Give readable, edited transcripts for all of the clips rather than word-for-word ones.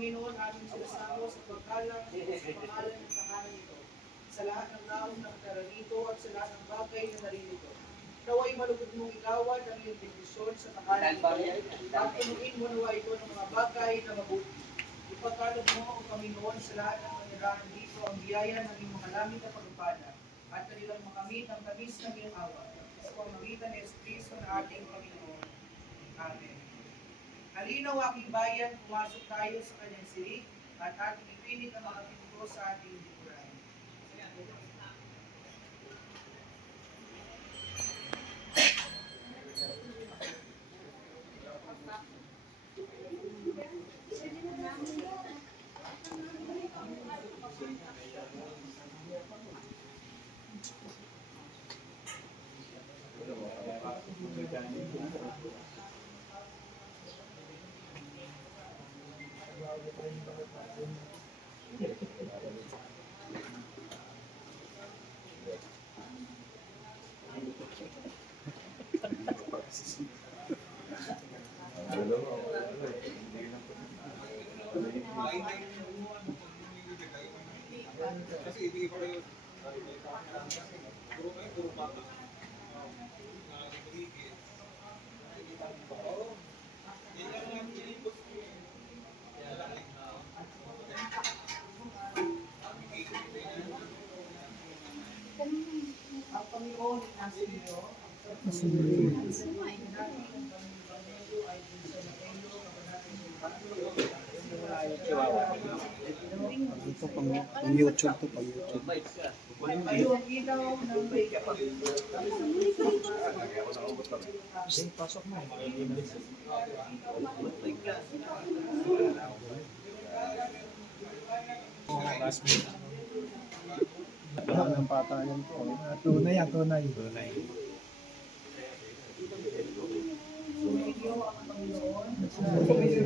Panginoon, aming sinasamo sa pagkalang sa pangalan ng tahanan nito, sa lahat ng taong nakakarito at sa lahat ng bagay na naririto. Naway malugod mong igawan ang iyong bendisyon sa tahanan nito at punuin mo nawa ito ng mga bagay na mabuti. Ipagkaloob mo, O Panginoon, sa lahat ng manirahan dito ang biyaya ng iyong mga langit na pagpapala at kanilang makamit ang tamis ng iyong awa. Sa pamamagitan ni Kristo na ating Panginoon. Amen. Halinaw aking bayan, pumasok tayo sa kanyang silig at ating ipinig ang mga pinto sa ating likuran. Kasi ibigay ko kayo puro bata. Ang Panginoon ay nasa inyo. Ito pang YouTube to, pang YouTube. Kayo ang ilaw ng may Pasok mo. Ang patayan ko. Tunay. sumainyo ang Panginoon. Ayon po kayo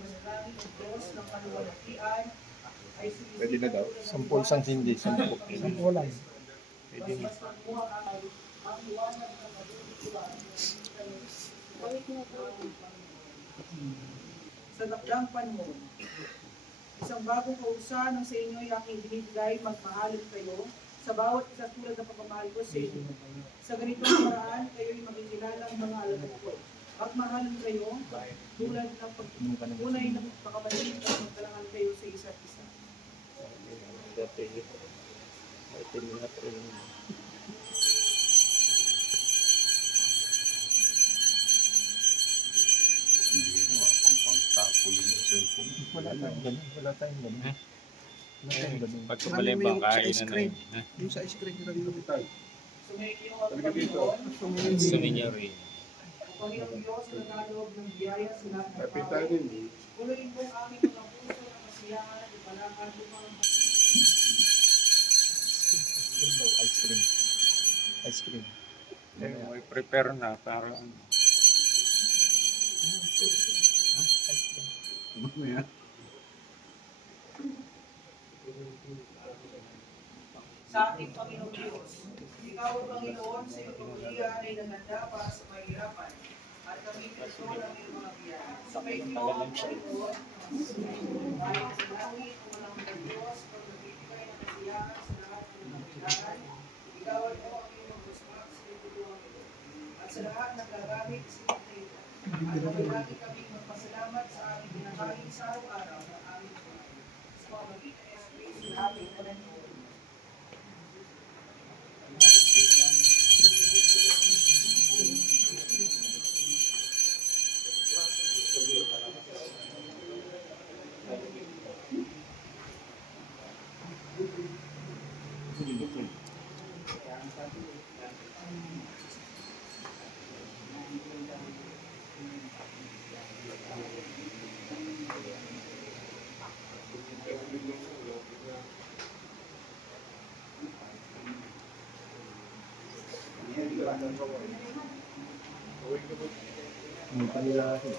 manalangin ng Diyos ng kaluwalhatian ay Pwede na daw. Sampol sang hindi. Sampulan. Pwede na. ang liwanag ng madudikuan sa dakdang panahon. Isang bagong kausan ang sa inyo ay aking binibigay, magmahalin kayo sa bawat isa tulad ng pagmamahal ko sa inyo. Sa ganitong paraan, kayo'y magkikilalang mga alagad ko. Magmahalin kayo tulad ng pagtunay ng pagkamalit at magkalangan kayo sa isa't isa. Wala tayong ganun. Pag tumalay ba, kain na na yun. Yung sa ice cream na dito tayo. Sumainyo ang Panginoon, Suminyo rin. ang Panginoon Diyos na nagkaloob ng biyaya sa lahat ng Kapit tao. tayo din. Punuin po ang aming mga puso ng kasiyahan at ipalangan po ang Ice cream. Ice cream. May prepare na para sa ating Panginoong Diyos. Ikaw, Panginoon, sa iyong pagkulihan ay naganda para sa mahirapan at kami ito ng iyong mga biyaya. Sa kayo, Panginoon, ayon sa langit, o walang ng Diyos, pag nagbibigay ng kasiyahan sa lahat ng mga kailangan, ikaw ay po ang iyong magdasmak sa iyong tulungan ito. At sa lahat ng gagamit sa iyong ito, at maglalagi kami magpasalamat sa aming ginakain sa araw-araw ng aming buhay. Sa pamamagitan ni Kristo na aming Panginoon. Hindi pa nila ako.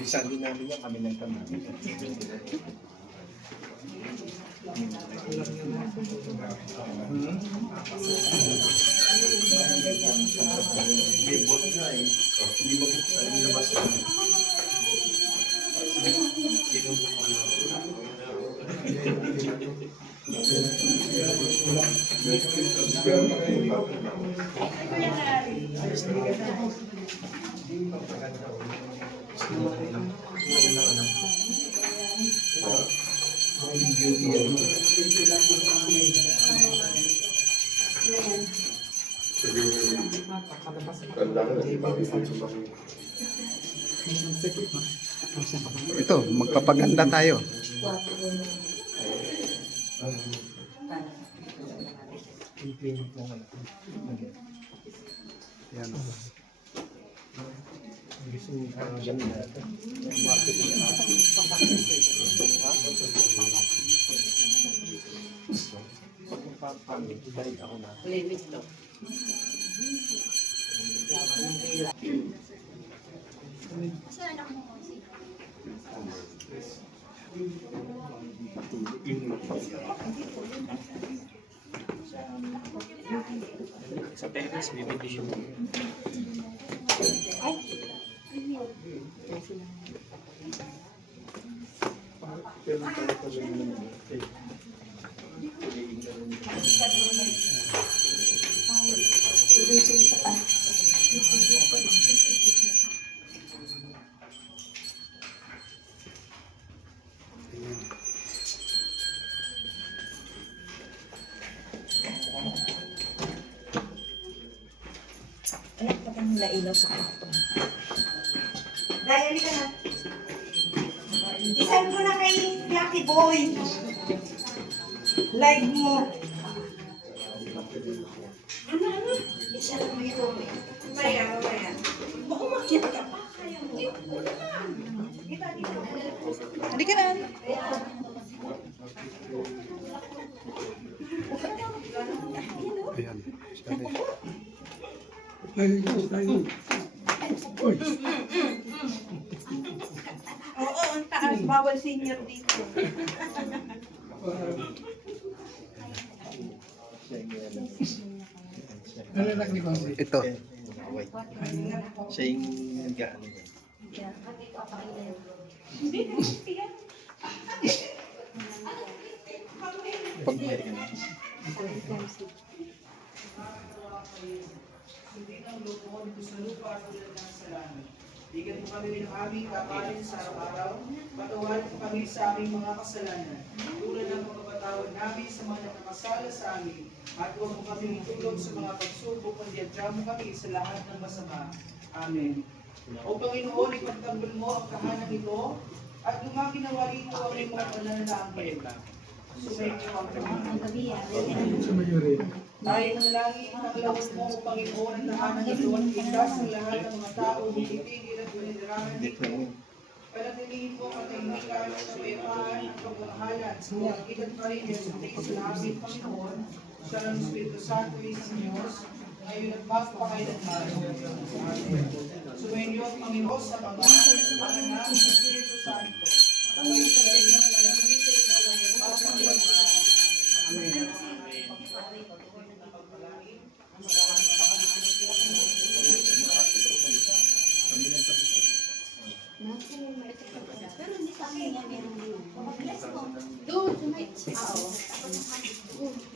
Bisa din namin yan, kami nagtamami. Ito, magpapaganda tayo. Yan. Gusto niyo ganun natin. Balik ako na. Sa Texas, bibili yung Anak, patang nila ilaw sa kwarto. Dahil ka na. Isend ko na kay Lucky Boy. Live mo. Ano? Isa lang mo ito. Maya. Baka makita ka pa. Kaya mo. Hindi ka na. Ayan. Sorry. Oo, ang taas. Bawal senior dito. Ito. Siya yung nag-ano. Pag Hindi ng loob sa lupa tulad ng sa langit. Bigyan mo kami ng aming kakanin sa araw-araw. Patawarin mo kami sa aming mga kasalanan. Tulad ng pagpapatawad namin sa mga nakakasala sa amin. At huwag mo kami itulog sa mga pagsubok, kundi adya mo kami sa lahat ng masama. Amen. O Panginoon, ipagtanggol mo ang tahanan ito at lumaki na wali ito ang iyong mga pananalangin. Sumayin mo ang tayo manalangin, paglawag mo, O Panginoon, ang tahanan ito at ligtas ang lahat ng mga tao, hinitigil at pinidirahan dito. Panatilihin mo ang tahimikan at kapayapaan at pagmamahalan sa pagkakitan pa rin sa sa amin, Panginoon, siya ng Espiritu Santo, isang Diyos, ngayon at magpakailanman. Amen. Sumayin ang Panginoon sa mga ang anak sa Espiritu Santo. Amen. Pero hindi sa akin yan, meron yun. Pag-bless mo. Doon, sumay. Oo.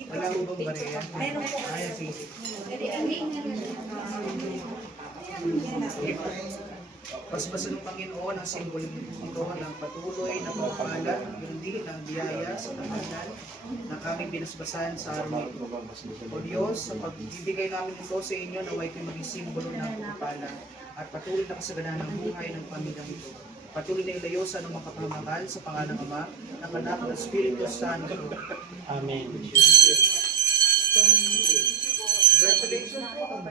Wala ko bang bariya? Meron po. Ay, sige. Hindi. Paspasan ng Panginoon ang simbolo nito ng patuloy na pagpapala, hindi ng biyaya sa tahanan na kami binasbasan sa araw nito. O Diyos, sa pagbibigay namin ito sa inyo, naway kayo maging simbolo ng pagpapala at patuloy na kasaganahan ng buhay ng pamilyang ito. Patuloy na ilayo sa anumang kapahamakan sa pangalan ng Ama, ng Anak at ng Espiritu Santo. Amen. Congratulations po.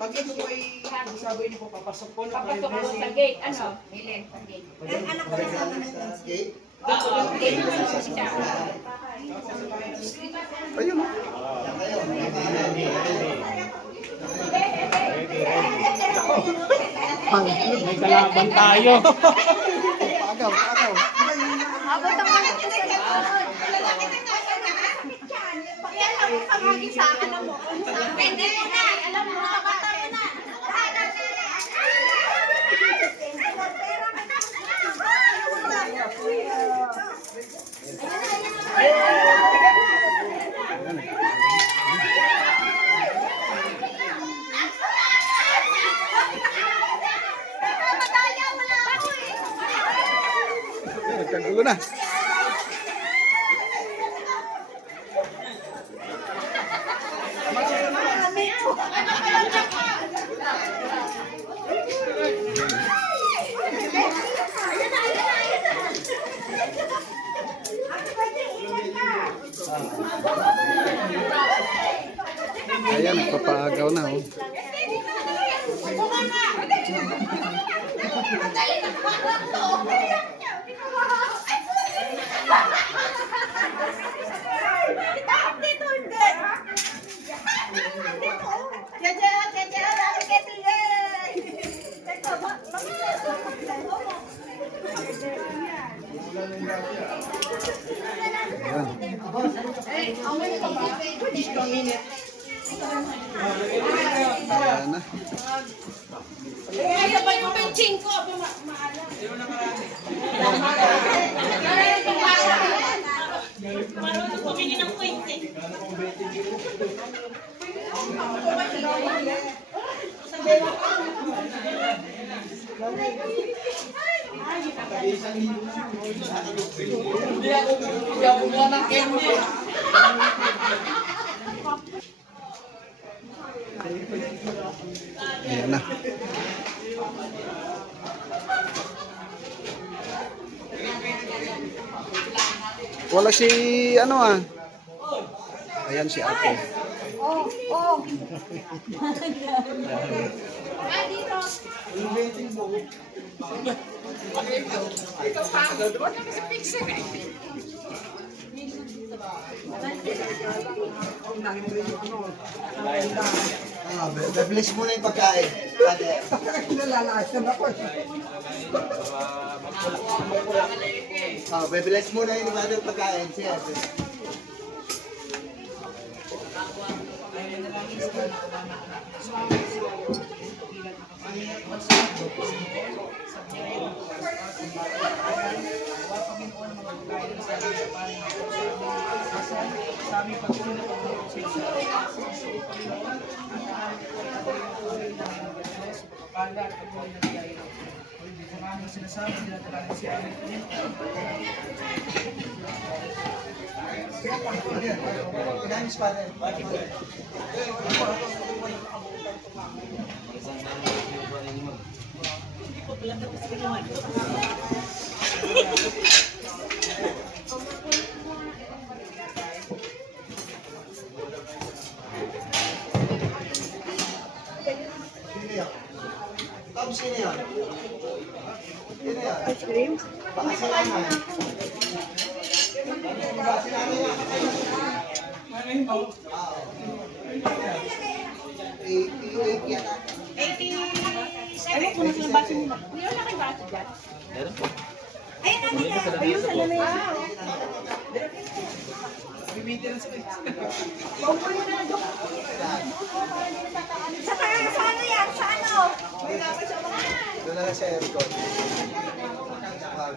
Pag ito po ay sabi niyo po, papasok po na kayo. Papasok ako sa gate. Ano? Helen, sa gate. Anak ko kasama ng Gate? Ayun. May kalaban tayo. Agaw. Abot ang mga sa likod. Kaya lang ang pamagi sa alam mo. Hindi mo na. Alam mo, nakabata mo na. Nagkagulo na. Ayan, nagpapaagaw na. Oh. Ayan na. Kaya ba yung benching ko? Maalam. Marunong pumili ng points eh. Ayan na. Wala si ano ah. Ayan si ate. Be-bless mo na yung pagkain. Be-bless mo na yung pagkain. Siya. Sabi patuloy na pagkakas sa isa. Pagpapala at patuloy na biyaya. Maraming sinasabi nila talaga si Amin. Kinamis pa rin. Sino yan? Tom, sino yan? Sino yan? Ice cream? Baka sila na. Baka sila na yan. 88 yata. 87. Ayun po na sa baso nila. Meron na kayo baso dyan? Meron po. Ayun na nila. Ayun sa lamesa. Sa ano yan? Sa ano? Doon na lang sa aircon. Ice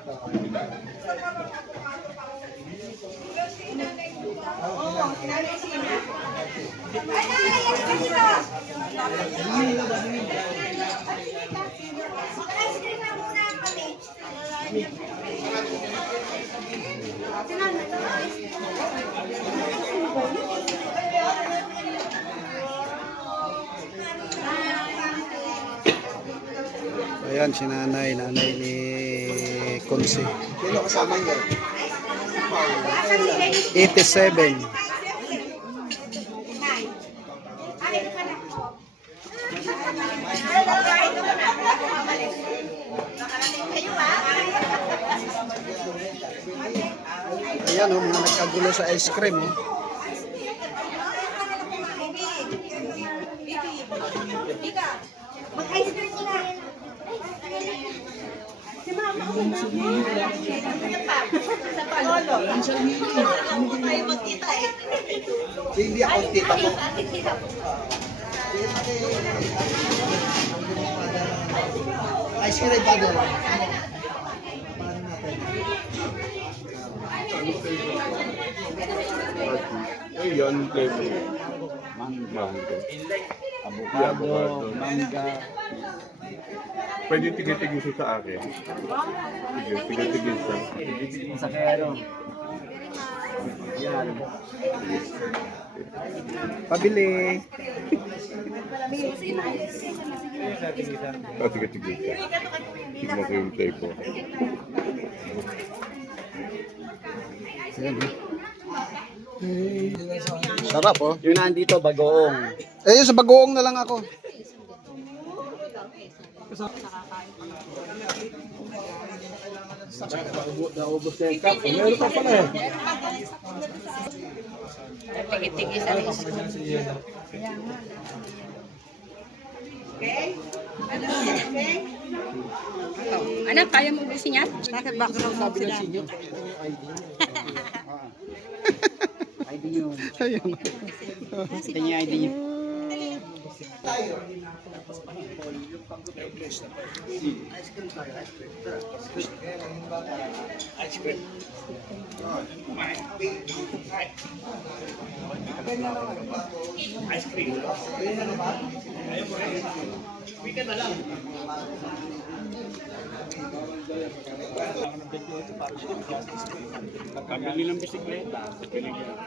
cream na muna kami. Ayan, si nanay ni Konsi. Sino kasama niyo? 87. Ayan oh, mga nagkagulo sa ice cream oh. Mag-ice cream na. Si mama ko na. Sa palolo. Tayo magkita eh. Hindi ako tita mo. Ice cream pa doon. Ayun, flavor. Mango. Avocado, mangga. Pwede tigil-tigil sa akin. Tigil sa. Sa kero. Pabili. Tigil-tigil sa. Tignan ko yung flavor. Ayan, oh. Sarap oh. Yung nandito, bagoong. Eh, sa bagoong na lang ako. Naubos na yung cup. Meron pa pala eh. Tigit-tigit sa rin. Anak, kaya mo gusin yan? Bakit sabi ng sinyo? ID yun. Ayan. Ito yung ID niyo. Kabili ng bisikleta.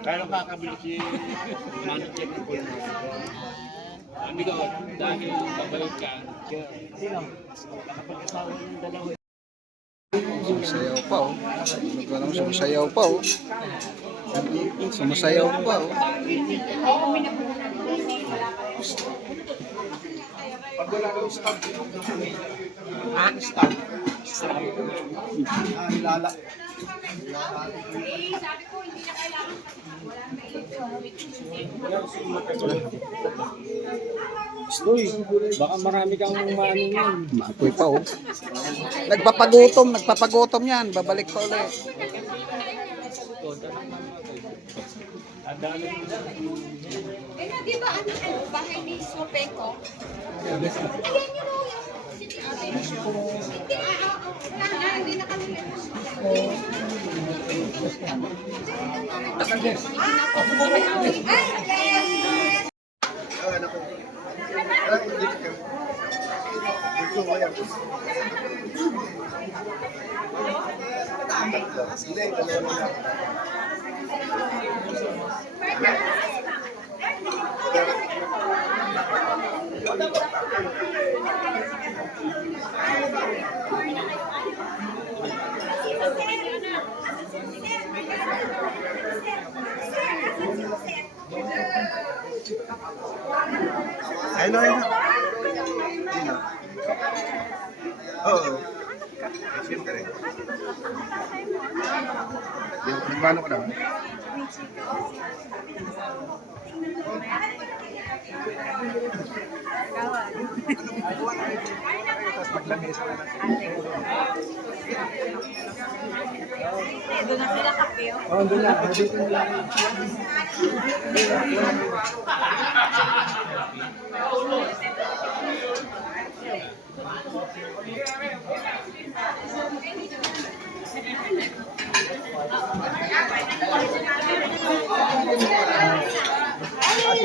Kaya kakabili si Manong Jeff ng Pulmo. Sabi ko, dahil babalik ka. Sumasayaw pa oh. Sumasayaw pa oh. Sumasayaw pa oh. Pag wala daw stop, Ilala. Uy, baka marami kang maano yan. Maapoy pa oh. Nagpapagutom yan. Babalik pa ulit. Eh, di ba ano ko, bahay ni Sopeco? Ayan yun o, hindi na kami Hello, hello. Oo. Siyempre. Nagbano ko naman. Tapos maglamesa ka na. doon na sila kape. Oh, doon na. Dito na lang. Ay,